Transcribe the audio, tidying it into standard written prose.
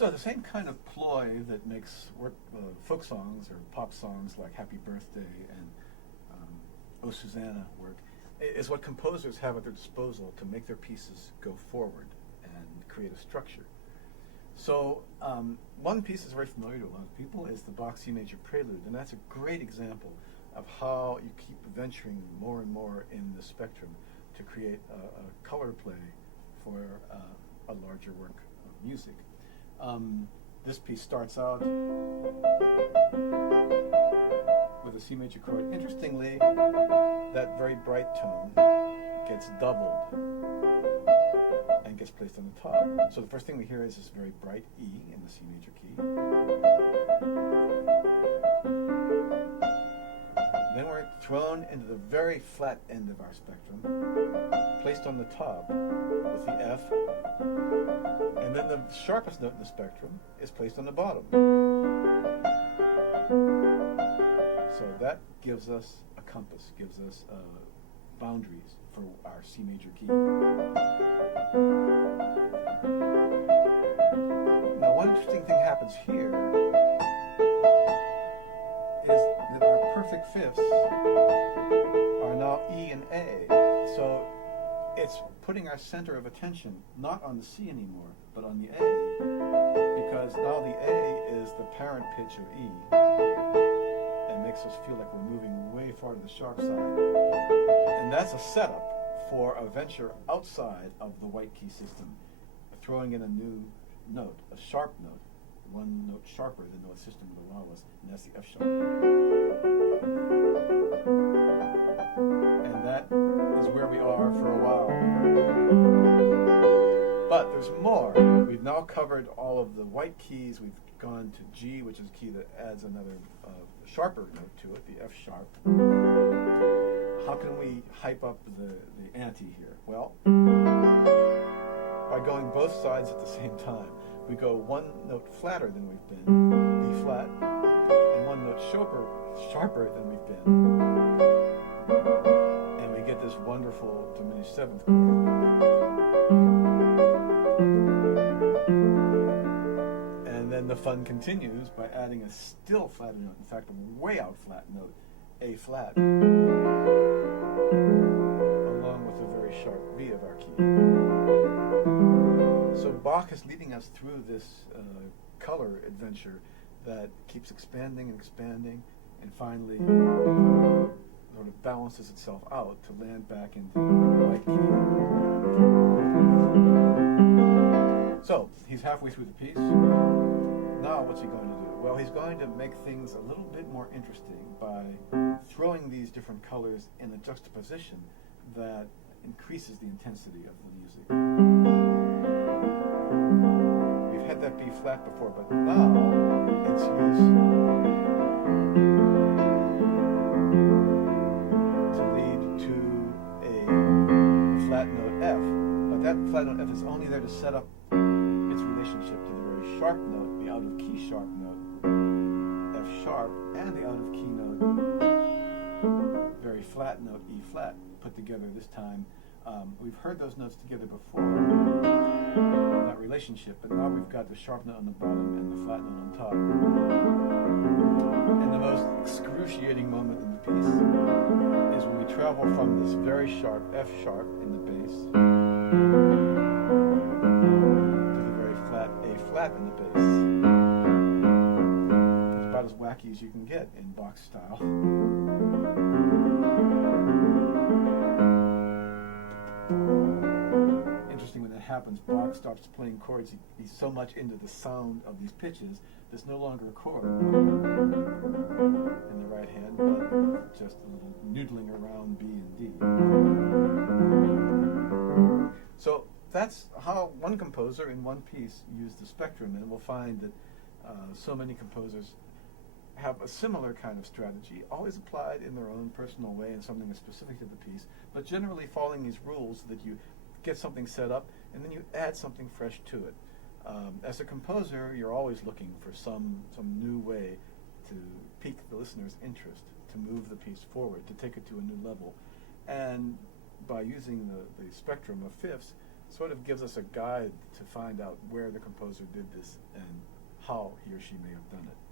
So the same kind of ploy that makes folk songs or pop songs like Happy Birthday and Oh Susanna work is what composers have at their disposal to make their pieces go forward and create a structure. So one piece that's very familiar to a lot of people is the Bach C Major Prelude, and that's a great example of how you keep venturing more and more in the spectrum to create a color play for a larger work of music. This piece starts out with a C major chord. Interestingly, that very bright tone gets doubled and gets placed on the top. So the first thing we hear is this very bright E in the C major key. Then we're thrown into the very flat end of our spectrum, placed on the top with the F, and then the sharpest note in the spectrum is placed on the bottom. So that gives us a compass, gives us boundaries for our C major key. Now, one interesting thing happens here is that our perfect fifths are now E and A. So it's putting our center of attention not on the C anymore, but on the A, because now the A is the parent pitch of E and makes us feel like we're moving way far to the sharp side. And that's a setup for a venture outside of the white key system, throwing in a new note, a sharp note, one note sharper than what system would allow us, and that's the F sharp. And that is where we are for a while. But there's more. We've now covered all of the white keys. We've gone to G, which is a key that adds another sharper note to it, the F sharp. How can we hype up the ante here? Well, by going both sides at the same time. We go one note flatter than we've been, B flat, and one note sharper than we've been. And we get this wonderful diminished seventh chord. And then the fun continues by adding a still flatter note, in fact, a way out flat note, A flat, along with a very sharp V of our key. So Bach is leading us through this color adventure that keeps expanding and expanding, and finally sort of balances itself out to land back into the white key. So he's halfway through the piece. Now what's he going to do? Well, he's going to make things a little bit more interesting by throwing these different colors in a juxtaposition that increases the intensity of the music. We've had that B flat before, but now it's used to lead to a flat note F. But that flat note F is only there to set up its relationship to the very sharp note, the out of key sharp note, F sharp, and the out of key note, very flat note, E flat, put together this time. We've heard those notes together before, that relationship, but now we've got the sharp note on the bottom and the flat note on top. And the most excruciating moment in the piece is when we travel from this very sharp F sharp in the bass to the very flat A flat in the bass. It's about as wacky as you can get in Bach style. Interesting when that happens, Bach stops playing chords. He's so much into the sound of these pitches, there's no longer a chord in the right hand, but just a little noodling around B and D. So that's how one composer in one piece used the spectrum, and we'll find that so many composers have a similar kind of strategy, always applied in their own personal way and something that's specific to the piece, but generally following these rules that you get something set up and then you add something fresh to it. As a composer, you're always looking for some new way to pique the listener's interest, to move the piece forward, to take it to a new level. And by using the spectrum of fifths, sort of gives us a guide to find out where the composer did this and how he or she may have done it.